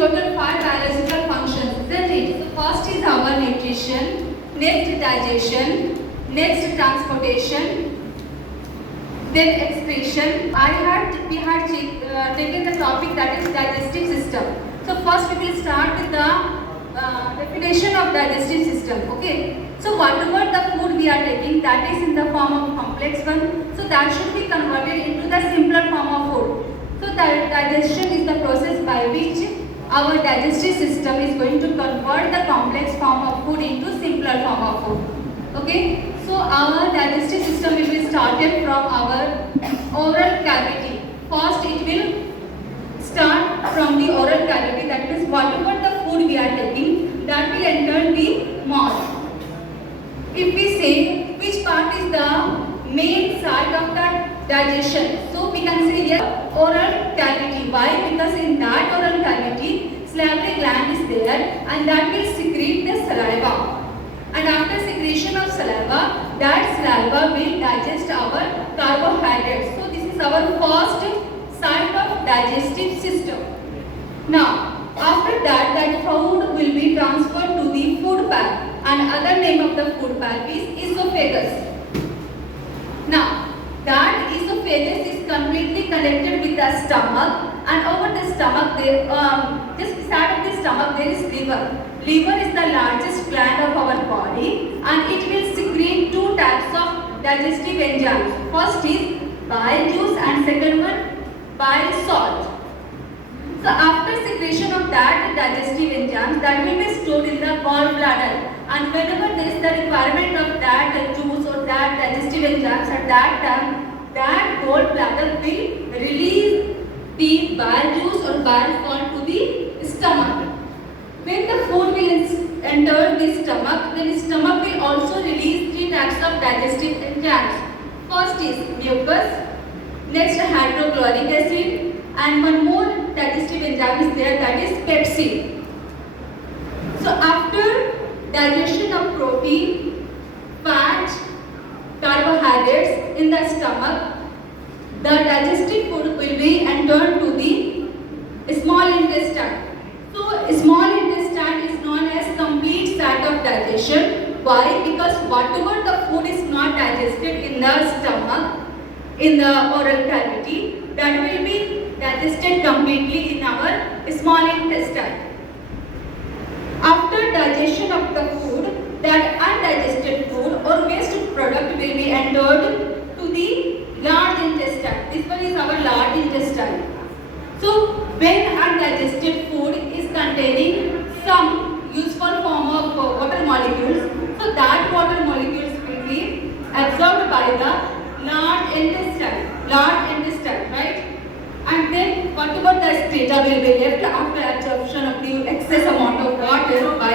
total 5 biological functions, isn't it? So first is our nutrition, next digestion, next transportation, then excretion. We had taken the topic that is digestive system. So first we will start with the definition of digestive system. Okay. So whatever the food we are taking, that is in the form of complex one. So that should be converted into the simpler form of food. So that digestion is the process by which our digestive system is going to convert the complex form of food into simpler form of food. Okay. So our digestive system will be started from our oral cavity. First it will start from the oral cavity, that means whatever the food we are taking, that will enter the mouth. If we say which part is the main site of the digestion, so we can say here oral cavity. Why? Because in that oral cavity, salivary gland is there and that will secrete the saliva. And after secretion of saliva, that saliva will digest our carbohydrates. So this is our first site of digestive system. Now, after that, that food will be transferred to the food pipe. And other name of the food pipe is esophagus. Now, that esophagus is completely connected with the stomach, and over the stomach, just beside of the stomach, there is liver. Liver is the largest gland of our body, and it will secrete two types of digestive enzymes. First is bile juice, and second one bile salt. So after secretion of that digestive enzymes, that will be stored in the gallbladder, and whenever there is the requirement of that juice or that digestive enzymes at that time, that gallbladder will release the bile juice or bile salt to the stomach. When the food will enter the stomach, then the stomach will also release three types of digestive enzymes. First is mucus, next hydrochloric acid, and one more digestive enzyme is there, that is pepsin. So after digestion of protein, fat, carbohydrates in the stomach, the digestive food will be entered to the small intestine. So small intestine is known as complete site of digestion. Why? Because whatever the food is not digested in the stomach, in the oral cavity, that will be digested completely in our small intestine. After digestion of the food, that undigested food or waste product will be entered to the large intestine. This one is our large intestine. So when undigested food is containing some useful form of water molecules, so that water molecules will be absorbed by the large intestine, right? And then whatever the excreta will be left after absorption of the excess amount of water by